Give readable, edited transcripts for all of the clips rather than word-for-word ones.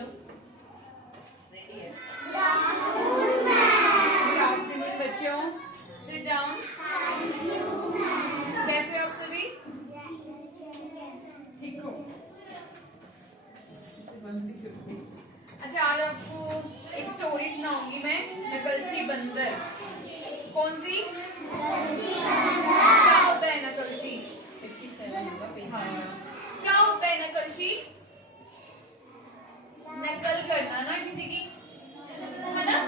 Ready है। Good afternoon बच्चों, sit down. कैसे हो आप सभी? ठीक हो? अच्छा, आज आपको एक स्टोरी सुनाऊंगी मैं, नकलची बंदर। कौन सी? क्या होता है नकलची? 57 होगा पेज। क्या होता है नकलची? नकल करना ना किसी की, है ना?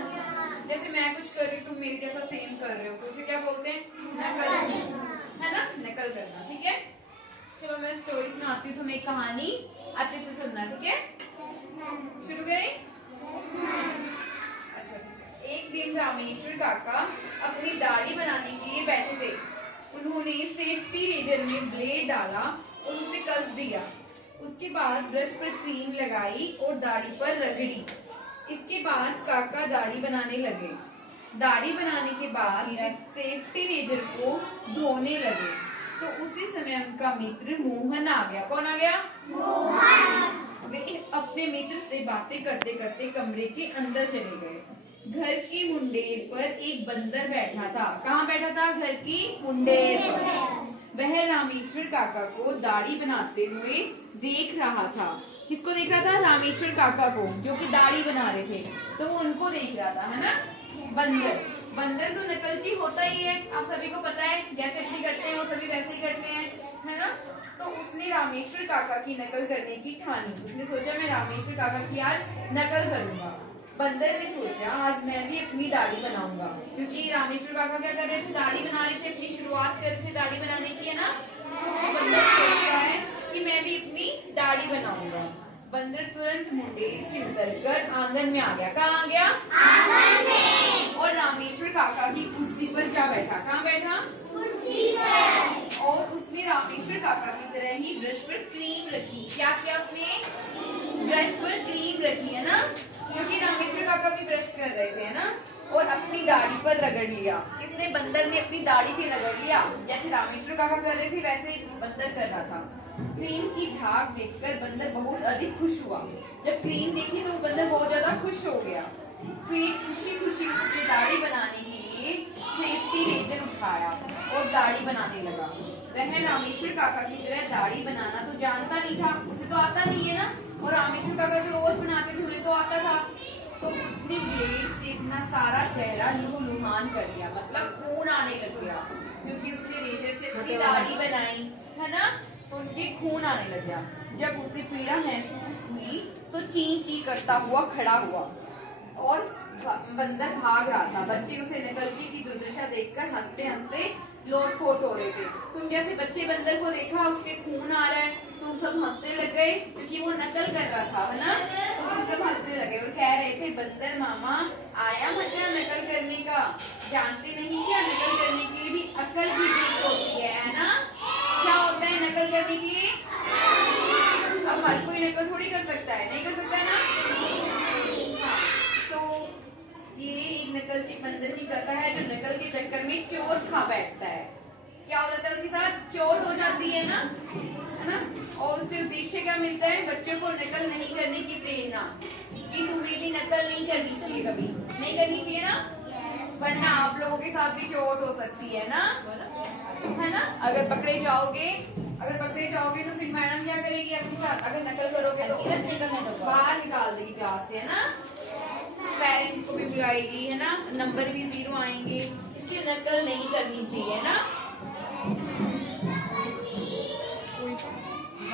जैसे मैं कुछ कर रही हूँ, तुम मेरे जैसा सेम कर रहे हो, तो उसे क्या बोलते हैं? नकलची, है ना? नकल करना, ठीक है? चलो मैं स्टोरी सुनाती हूँ तुम्हें, कहानी अच्छे से सुनना, ठीक है? शुरू करें? अच्छा, एक दिन रामेश्वर काका अपनी दाढ़ी बनाने के लिए बैठे थे। उन्होंने सेफ्टी रेजर में ब्लेड डाला और उसे कस दिया। उसके बाद ब्रश पर क्रीम लगाई और दाढ़ी पर रगड़ी। इसके बाद काका दाढ़ी बनाने लगे। दाढ़ी बनाने के बाद सेफ्टी रेजर को धोने लगे तो उसी समय उनका मित्र मोहन आ गया। कौन आ गया? मोहन। वे अपने मित्र से बातें करते करते कमरे के अंदर चले गए। घर की मुंडेर पर एक बंदर बैठा था। कहाँ बैठा था? घर की मुंडेर पर। वह रामेश्वर काका को दाढ़ी बनाते हुए देख रहा था। किसको देख रहा था? रामेश्वर काका को, जो कि दाढ़ी बना रहे थे, तो वो उनको देख रहा था, है ना? बंदर, बंदर तो नकलची होता ही है, आप सभी को पता है। जैसे भी करते हैं वो सभी वैसे ही करते हैं, है ना? तो उसने रामेश्वर काका की नकल करने की ठानी। उसने सोचा मैं रामेश्वर काका की आज नकल करूंगा। बंदर ने सोचा आज मैं भी अपनी दाढ़ी बनाऊंगा, क्योंकि रामेश्वर काका क्या कर रहे थे? दाढ़ी बना रहे थे, अपनी शुरुआत कर रहे थे दाढ़ी बनाने की, है ना? बंदर सोच रहा है कि मैं भी अपनी दाढ़ी बनाऊंगा। बंदर तुरंत मुंडेर से उतरकर आंगन में आ गया। कहाँ आ गया? आंगन में। और रामेश्वर काका की कुर्सी पर जा बैठा। कहाँ बैठा? कुर्सी पर। और उसने रामेश्वर काका की तरह ही ब्रश पर क्रीम रखी। क्या किया उसने? ब्रश पर क्रीम रखी, है ना? क्योंकि रामेश्वर काका भी ब्रश कर रहे थे, है ना? और अपनी दाढ़ी पर रगड़ लिया। किसने? बंदर ने अपनी दाढ़ी पे रगड़ लिया। जैसे रामेश्वर काका कर रहे थे वैसे ही बंदर कर रहा था। क्रीम की झाग देखकर बंदर बहुत अधिक खुश हुआ। जब क्रीम देखी तो बंदर बहुत ज्यादा खुश हो गया। फिर खुशी खुशी उसने दाढ़ी बनाने के लिए सेफ्टी रेजर उठाया और दाढ़ी बनाने लगा। वह रामेश्वर काका की तरह दाढ़ी बनाना तो जानता नहीं था, उसे तो आता नहीं है ना? और रामेश्वर काका तो रोज बनाते थे, उन्हें तो आता था। तो उसने ब्लेड से अपना सारा चेहरा लहूलुहान कर दिया, मतलब खून आने लग गया, क्योंकि उसने रेजर से अपनी दाढ़ी बनाई, है ना? तो उनके खून आने लग गया। जब उसे पीड़ा महसूस हुई तो ची ची करता हुआ खड़ा हुआ और बंदर भाग रहा था। बच्चे उसे नकलची की दुर्दशा देखकर हंसते हंसते लोटपोट हो रहे थे। तुम जैसे बच्चे बंदर को देखा, उसके खून आ रहा है, तुम सब हंसने लग गए, क्योंकि वो नकल कर रहा था, है ना? तो तुम सब हंसने लगे और कह रहे थे बंदर मामा आया मजा नकल करने का। जानते नहीं क्या नकल करने के लिए भी अकल की जरूरत होती है ना? क्या होता है नकल करने के लिए? अब हर कोई नकल थोड़ी कर सकता है, नहीं कर सकता है ना? हाँ, तो ये एक नकलची बंदर की कथा है जो नकल के चक्कर में चोट खा बैठता है। क्या हो जाता है उसके साथ? चोट हो जाती है ना, है ना? और उससे उद्देश्य क्या मिलता है? बच्चों को नकल नहीं करने की प्रेरणा, कि तुम्हें भी नकल नहीं करनी चाहिए, कभी नहीं करनी चाहिए ना, वरना आप लोगों के साथ भी चोट हो सकती है ना, है ना? अगर पकड़े जाओगे तो फिर मैडम क्या करेगी आपके साथ? अगर नकल करोगे तो बाहर निकाल देगी क्लास से, है ना? पेरेंट्स को भी बुलाएगी, है ना? नंबर भी 0 आएंगे, इसलिए नकल नहीं करनी चाहिए ना।